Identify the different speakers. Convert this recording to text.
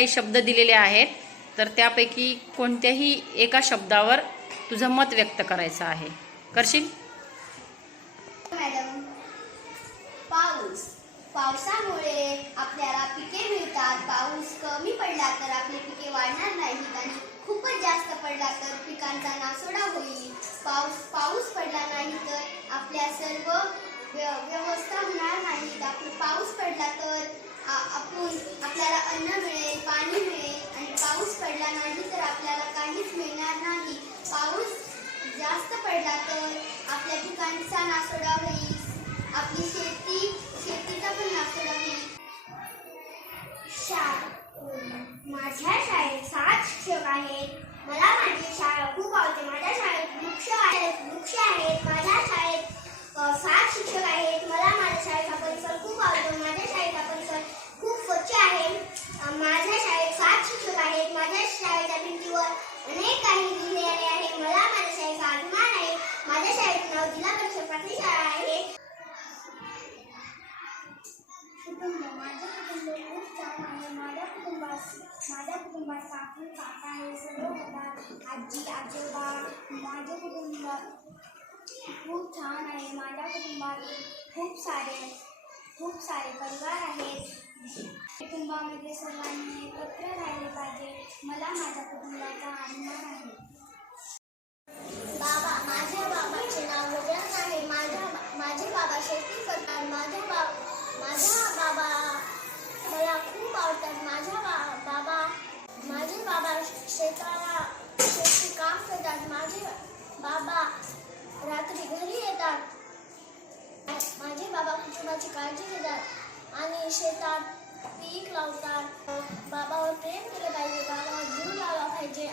Speaker 1: काही शब्द दिलेले आहेत तर त्यापैकी कोणत्याही एका शब्दावर तुझं मत व्यक्त करायचं आहे. करशील?
Speaker 2: मॅडम पाऊस. पावसामुळे आपल्याला पिके मिळतात. पाऊस कमी पडला तर आपली पिके वाढणार नाहीत आणि खूपच जास्त पडला तर पिकांचा नासोडा होईल. पाऊस पाऊस पडला नाही तर आपल्या सर्व व्यवस्था होणार नाहीत आपण पाऊस पडला तर आपण आपल्याला पिकांचा नासोडा होईल आपली शेती शेतीचा पण नासोडा होईल माझ्या शाळेत सात शिक्षक आहेत. मला माझी शाळा खूप आवडते. माझ्या शाळेत वृक्ष आहेत वृक्ष आहेत. माझ्या शाळेत सात शिक्षक आहेत. मला माझ्या शाळेचा परिसर खूप आवडतो. माझ्या शाळेचा परिसर काकू काका हे सर्व होतात आजी आजोबा माझे कुटुंब खूप छान आहे माझ्या कुटुंबात खूप सारे खूप सारे परिवार आहेत. कुटुंबामध्ये सर्वांनी एकत्र राहिले पाहिजे मला माझ्या कुटुंबाचा अभिमान आहे बाबा माझ्या बाबाचे नाव गजानन आहे माझ्या माझे बाबा शेती करतात माझ्या बाबा माझ्या बाबा शेताला शेती काम करतात. माझे बाबा रात्री घरी येतात. माझे बाबा कुटुंबाची काळजी घेतात आणि शेतात पीक लावतात. बाबावर प्रेम केलं पाहिजे. बाबावर जीव लावला पाहिजे.